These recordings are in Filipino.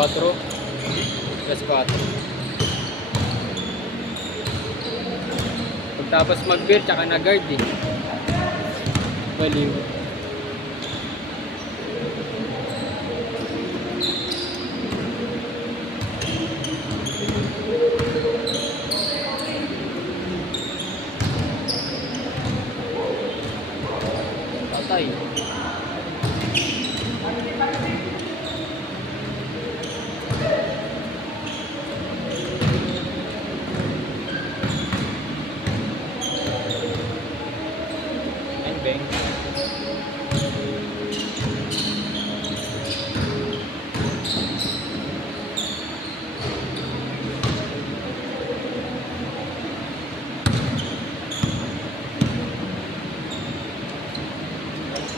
4. Gas 4. Pagtapos mag-beer, tsaka na-guard eh. Baliw. Patay. Bang.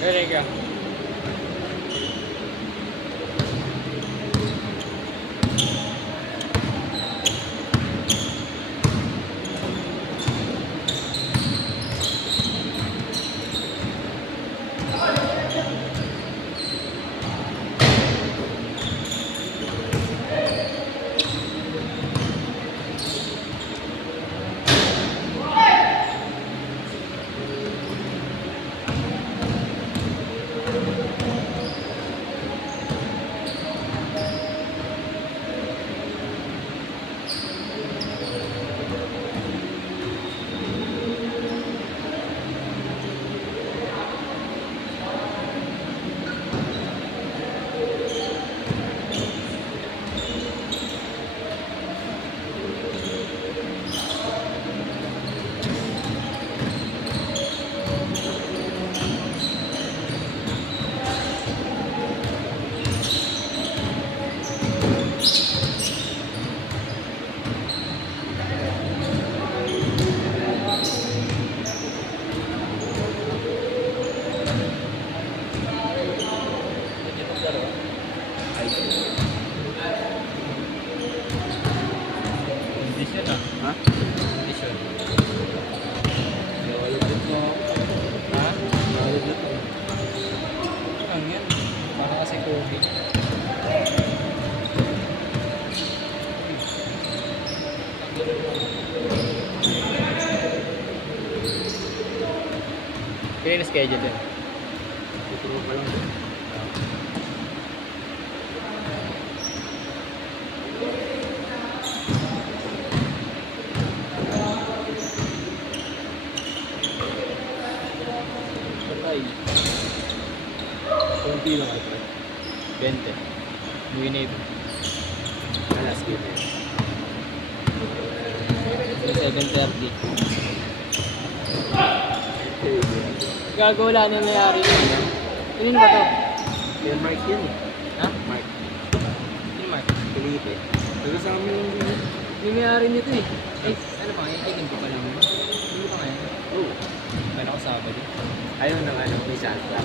There you go. Condition ah. Ha? Condition. Nakaligit mo. Ha? Nakaligit mo. Ang yan. Para kasi COVID. Kaya na schedule din. Tuturo pa lang. Patay. Konti lang ito. 20. Winib. Alas game. 7:30. Gago, wala na nangyari yun. Kanino ba to? Yan Mark yan eh. Ha? Mark. Sino Mark? Felipe. Taga sa amin yung... Yung nangyari nito eh. Ay, ano ba ngayon? Ay, ganito pa lang. Hindi pa ngayon. Oo. Kaya ako Sabado. Ayaw ng ano, may Santa.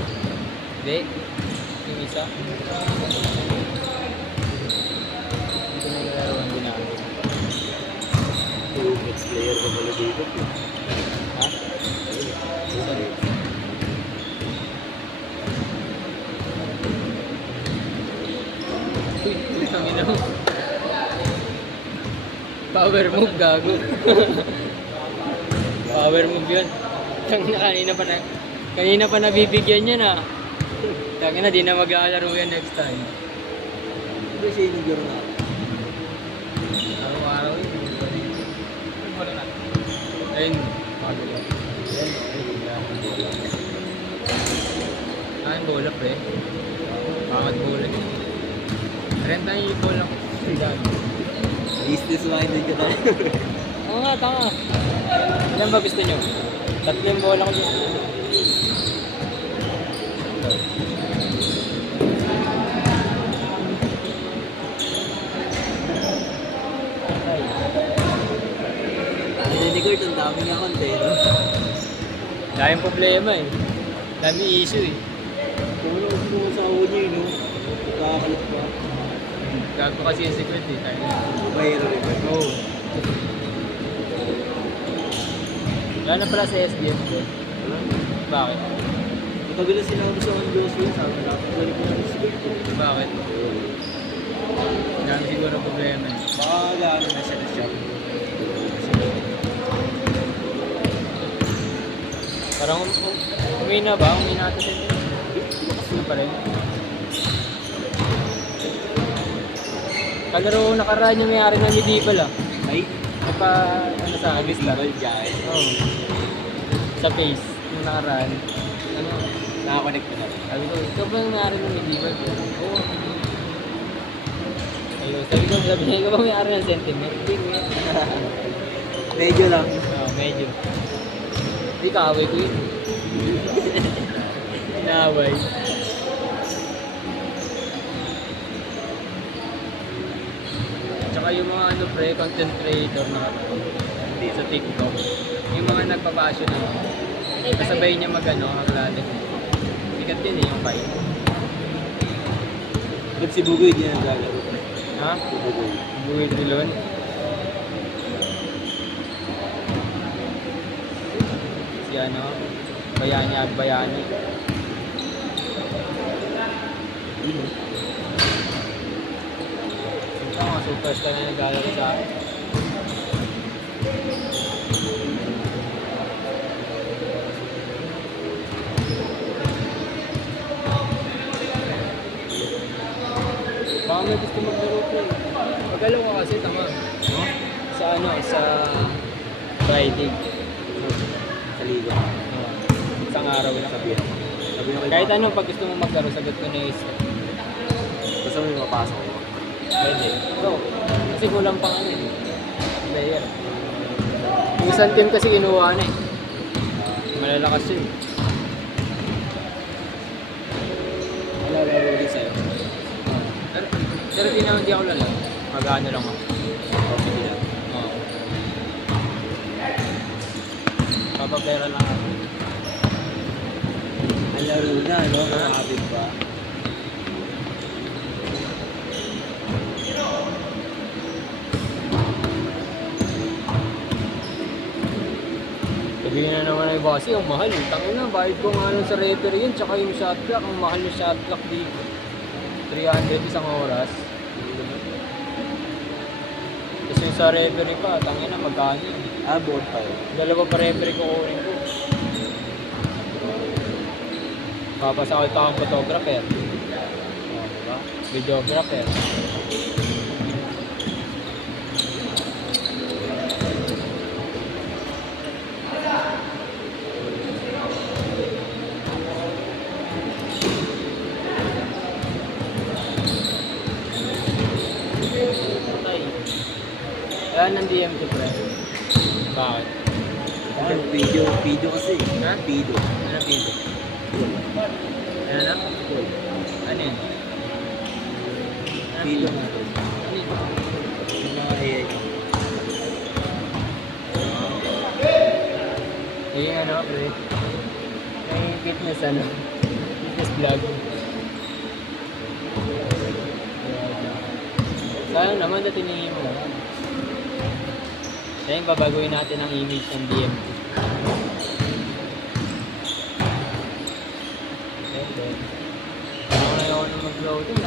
Hindi. Yung isa. Hindi ko nagalaro ang ginagawa. Next player ko pala dito. Ha? Sorry. Uy, tangina mo. Power move, gago. Power move yun. Kanina pa nabibigyan yan ah. Tangina, di na maglalaro yan next time. Hindi siya iniguro na. Araw-araw yun. Wala na. Ayun. Bago lang. Ayun, bola pre. Pangat bola. Renta yung bola ko. Business-minded ka tayo. Oo nga, tanga. Ilan ba gusto nyo? 3 yung bola ko dyan. Nililicord, ang dami nga content. Daming problema eh. Daming issue eh. Kung ano mo sa audio yun, no? Nakakalit pa. Gago kasi yung secret eh. Tayo. Viral eh. Oo. Wala na pala sa SDM ko. Wala. Bakit? Matagal na sinabi sa Juan Joshua, sabi na, balik na ng script ko. Bakit? Dami siguro problema. Baka gano'n na siya na shop. Parang umina ba? Umina ito din. Bukas na pa rin. Kalaro nakaraan yung may-ari ng medieval ah. Ay, May pa, ano sa akin, Festival Jai. Oo. Sa face, yung nakaraan. Ano, Nakakonect ko na. sabi ko, ikaw ba yung may-ari ng medieval? Oo. Ayun, sabi niya, ikaw ba may-ari ng sentiment? Hindi, kuya. Medyo lang. Oo, medyo. Hindi kaaway ko yun. Inaaway. Tsaka yung mga ano pre, content creator na sa TikTok. Yung mga nagpapasyon na kasabay niya mag-ano, maglalag. Sikat yun eh, yung fight. Ba't si Bugoy di na naglalaro? Ha? Si Bugoy. Buwid Dilon. Si ano, Bayani at Bayani. Ito mga superstar na naglalaro sa akin. Baka may gusto maglaro ko eh. Magalaw ka kasi, tama. No? Sa ano, sa Friday. Sa liga. Isang araw lang. Sabi na. Sabi na Kahit ano, pag gusto mo maglaro, sagot ko na is Gusto mo yung mapasok ko. pwede. So, kasi kulang pang ano eh. Player. Yung isang team kasi kinuha na eh. Malalakas yun. Wala laro ulit sa'yo. Pero hindi ako lala. Mag-ano lang ako. Okay nila. Oo. Papapera lang ako. Ang laro na, no? Makakabig pa. Sabihin na naman ay basi, ang mahal eh. Tangin na, bayad ko nga lang sa referee yun, tsaka yung shot clock, ang mahal yung shot clock dito. 300 isang oras. Tapos yung sa referee pa, tangin na, magkano yun. Board pa yun. Dalawa pa referee ko kunin ko. Papasakit akong photographer. O, diba? Videographer. Patay. Kaya ng DM to pre. Bakit? Video kasi. Ha? Video. Ano video? Ano na? Ano yun? Ano Video nga to. Ano yun? Yung mga AI. Yung ano, pre? Yung fitness ano? Fitness vlog. Sayang naman na tiningin mo. Sayang babaguhin natin ang image ng DMT. Ako na yun mag-load yun.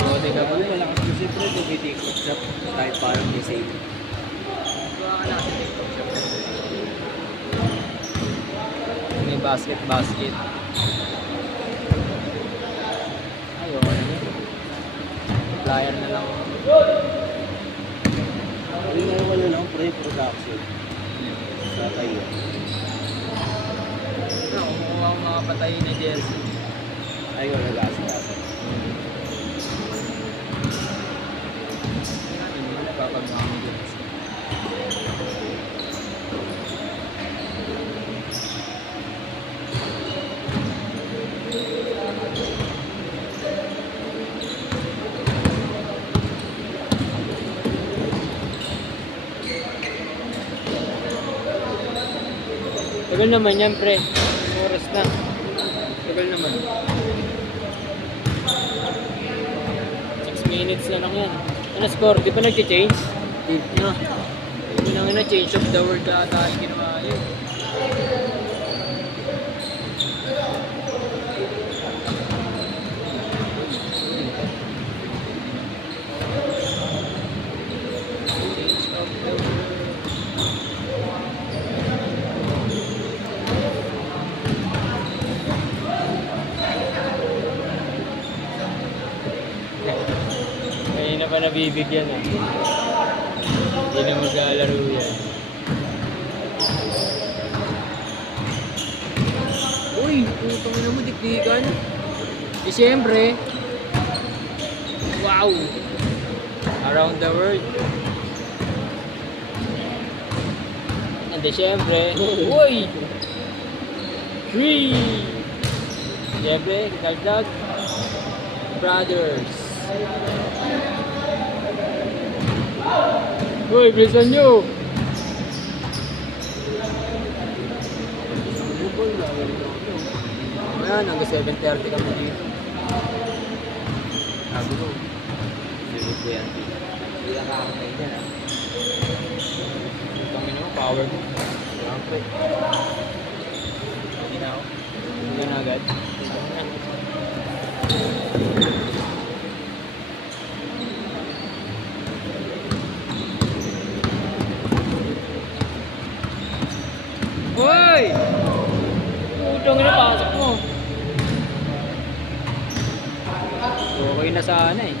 Load ka ba? Ano malakas ko siyempre kung may TikTok shop kahit parang may sale. Gawa ka na sa TikTok shop. May basket. Ayoko na yun. Flyer na lang. Hindi nga wala lang pre-production. Sa tayo. Kumuha akong mga patay na DLC. Ay, wala gas. Napapagmami DLC. Tagal naman yan, pre. Oras na. Tagal naman. 6 minutes na lang yan. Ano score? Di ba nag-change? No. Hindi na change of the word ka tayo ginawa yun. na pa nabibigyan ah. Hindi na maglalaro yan. Uy, putang ina mo, dikdikan. Disyembre. Wow! Around the world. And Disyembre. Uy! 3! Disyembre, Kitagdag. Brothers. Uy, bilisan nyo! Ayan, hanggang 7:30 kami dito. Sabi ko, silip ko yan. Hindi lang kakakay dyan ah. Kami naman, power mo. Siyempre. Hindi na ako. Hindi na agad. Hoy! Utong na pasok mo. Okay na sana eh.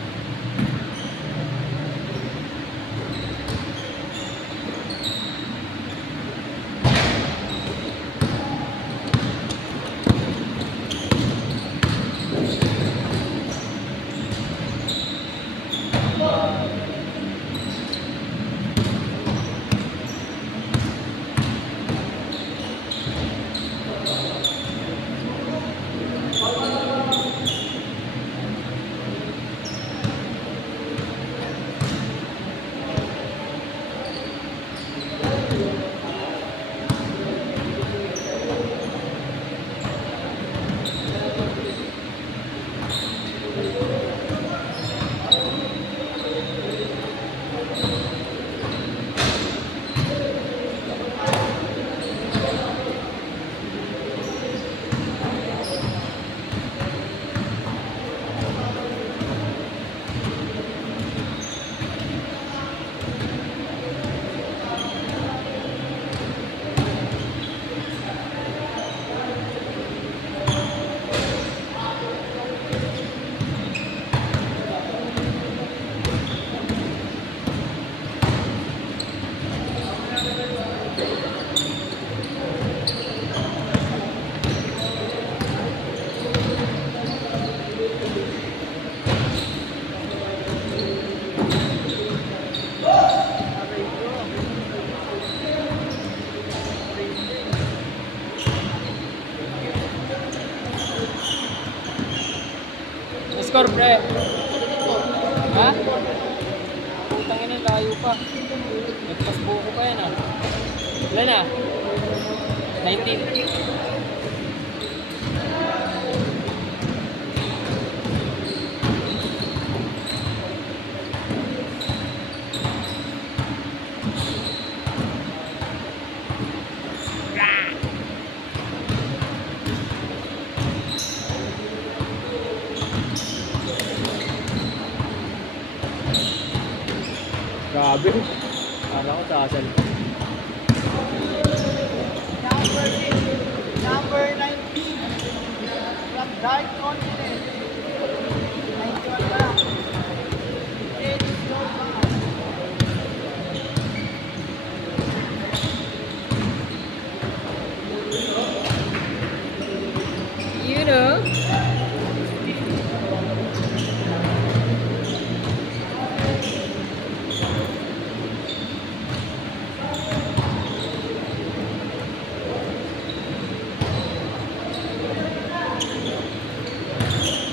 Score, pre. Ha? Putang ina, layo pa. Nagpas buko pa yan ah. Ilan na? 19. Grabe. Akala ko tasal. Number 19 from Dark Continent. 91 pa. It's your man. You know?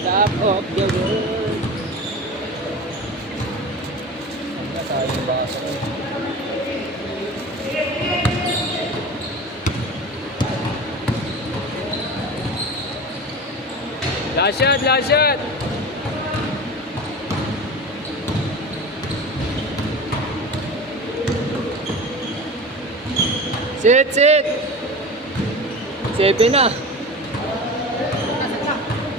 Top of the world. Saan na tayo basa ko? Last shot, last shot! Sit, sit! 7 na.